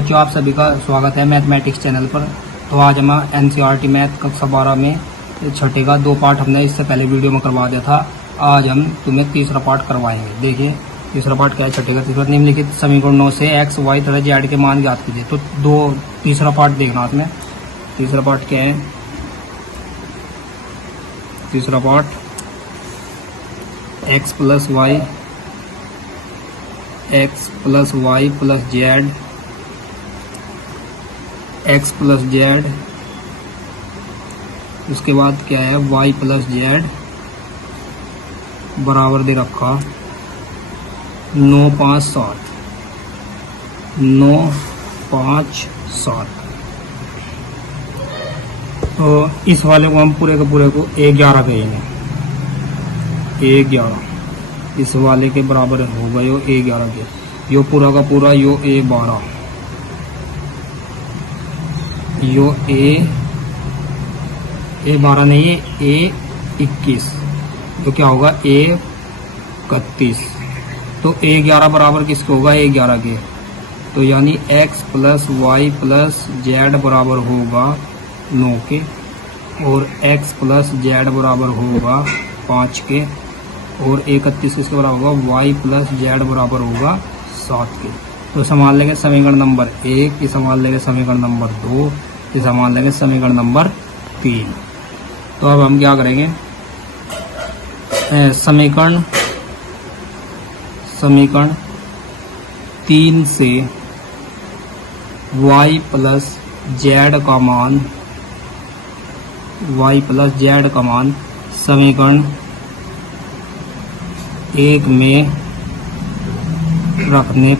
बच्चों, आप सभी का स्वागत है मैथमेटिक्स चैनल पर। तो आज हम एनसीईआरटी मैथ कक्षा 12 में छठे का 2 पार्ट हमने इससे पहले वीडियो में करवा दिया था। आज हम तुम्हें तीसरा पार्ट करवाएंगे। देखिए तीसरा पार्ट क्या है छठे का। तीसरा निम्नलिखित समीकरणों से एक्स वाई तथा जेड के मान ज्ञात कीजिए। तो तीसरा पार्ट देखना आपने। तीसरा पार्ट क्या है? तीसरा part X plus Y plus Z, X plus Z, उसके बाद क्या है वाई प्लस जेड बराबर दे रखा 9, 5, 7, 9, 5, 7। तो इस वाले को हम पूरे के पूरे को A11 कहेंगे। A11 इस वाले के बराबर होगा यो A11 के। यो पूरा का पूरा यो A12, यो A12 नहीं है A21। तो क्या होगा A31। तो A11 बराबर किसके होगा? A11 के। तो यानी x plus Y plus Z बराबर होगा 9 के, और x प्लस जेड बराबर होगा 5 के, और 31 किसके बराबर होगा? y प्लस जेड बराबर होगा 7 के। तो संभाल लेंगे समीकरण नंबर 1, ये संभाल लेंगे समीकरण नंबर 2, ये संभाल लेंगे समीकरण नंबर 3। तो अब हम क्या करेंगे? समीकरण 3 से y प्लस जेड का मान समीकरण 1 में रखने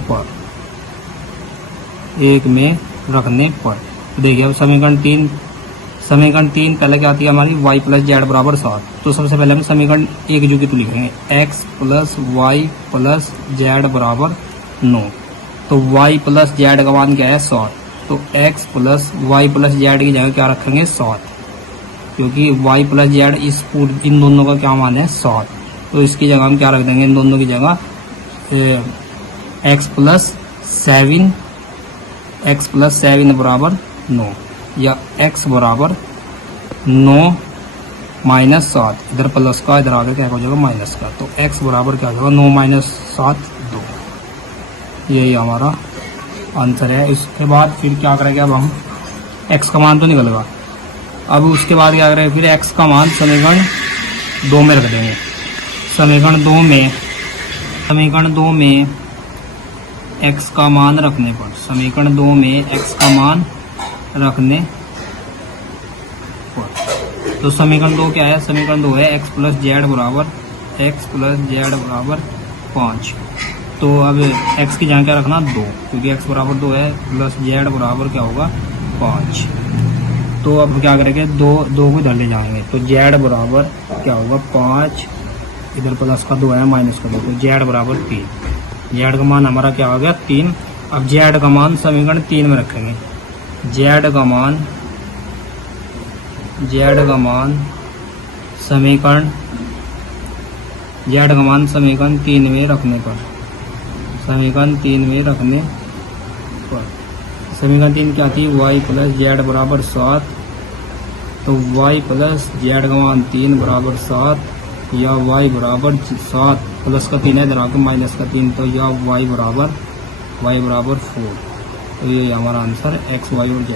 पर देखिए अब समीकरण 3 पहले क्या आती है हमारी y प्लस जेड बराबर 7। तो सबसे पहले हम समीकरण 1 जो की तो लिखेंगे x plus Y plus Z बराबर 9। तो y प्लस जेड का मान क्या है? 7। तो x plus Y plus Z की जगह क्या रखेंगे? 7, क्योंकि y प्लस जेड इन दोनों का क्या मान है? 7। तो इसकी जगह हम क्या रख देंगे? इन दोनों की जगह x प्लस 7 बराबर 9, या x बराबर 9 माइनस 7। इधर प्लस का, इधर आगे क्या हो जाएगा? माइनस का। तो x बराबर क्या हो जाएगा? 9 माइनस 7 2। यही हमारा आंसर है। इसके बाद फिर क्या करेंगे? अब हम x का मान तो निकलेगा। अब उसके बाद क्या करेंगे? फिर x का मान समीकरण 2 में रख देंगे। समीकरण 2 में x का मान रखने पर, समीकरण 2 में x का मान रखने पर, तो समीकरण 2 क्या है? समीकरण 2 है x प्लस जेड बराबर 5। तो अब x की जगह क्या रखना? 2, क्योंकि x बराबर 2 है, प्लस जेड बराबर क्या होगा? 5। तो अब क्या करेंगे? 2 को इधर ले जाएंगे। तो जेड बराबर क्या होगा? 5, इधर प्लस का 2 है, माइनस का 2। तो जेड बराबर 3। जेड का मान हमारा क्या हो गया? 3। अब जेड का मान समीकरण 3 में रखेंगे। जेड का मान समीकरण 3 में रखने पर, समीकरण 3 क्या थी? y प्लस जेड बराबर 7। तो y प्लस जेड का मान 3 बराबर 7, या y बराबर 7 प्लस का 3 है, इधर आके माइनस का 3। तो या y बराबर 4। तो ये हमारा आंसर x, y और z।